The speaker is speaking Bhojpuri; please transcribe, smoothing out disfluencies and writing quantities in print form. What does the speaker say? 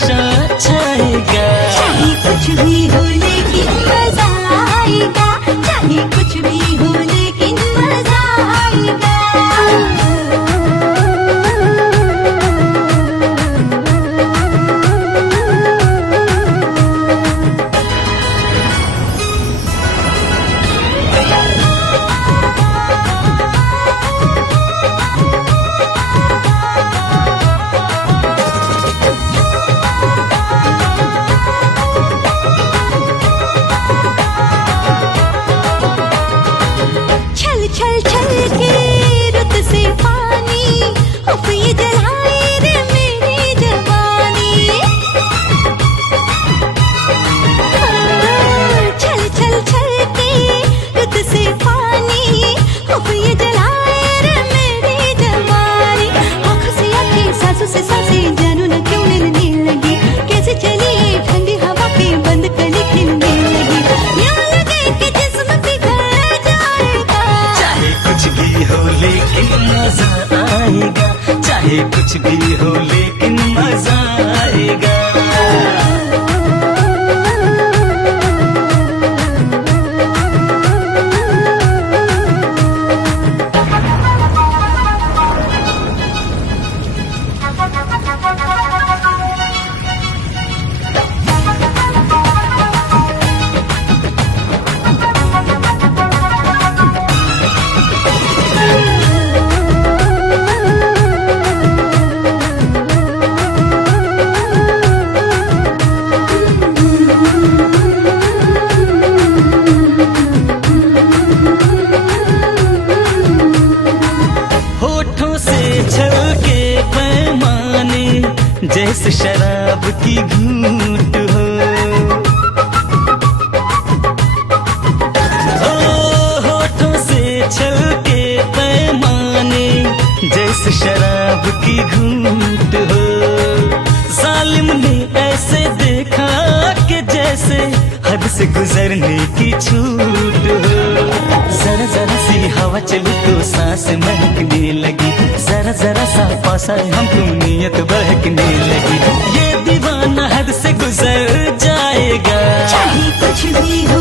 नशा छाएगा। चाहे कुछ भी हो लेकिन मजा आएगा, चाहे कुछ भी हो लेकिन मजा आएगा। छल छल छल के रुत से पानी, उफ ये जलाए रे मेरी जवानी। छल छल छल के रुत से पानी, उफ ये जलाए रे मेरी जवानी। आँखों से आँखें, सांसों से सांसें, जानू न क्यों मिलने लगी। कैसे चली ये ठंडी हवा पे बंद कली खिलने लगी। यूं लगे कि जिस्म पिघल जाएगा। चाहे कुछ भी हो लेकिन मजा आएगा, चाहे कुछ भी हो लेकिन मजा आएगा। होठों से छलके पैमाने, जैसे शराब की घूंट हो। होठों से छलके पैमाने, जैसे शराब की घूंट हो। जालिम ने ऐसे देखा कि जैसे हद से गुजरने की छूट हो। जरा जरा सी हवा चली तो सांस महकने लगी, जरा जरा सा पास आए हमको नीयत बहकने लगी। ये दीवाना हद से गुजर जाएगा। चाहे कुछ भी हो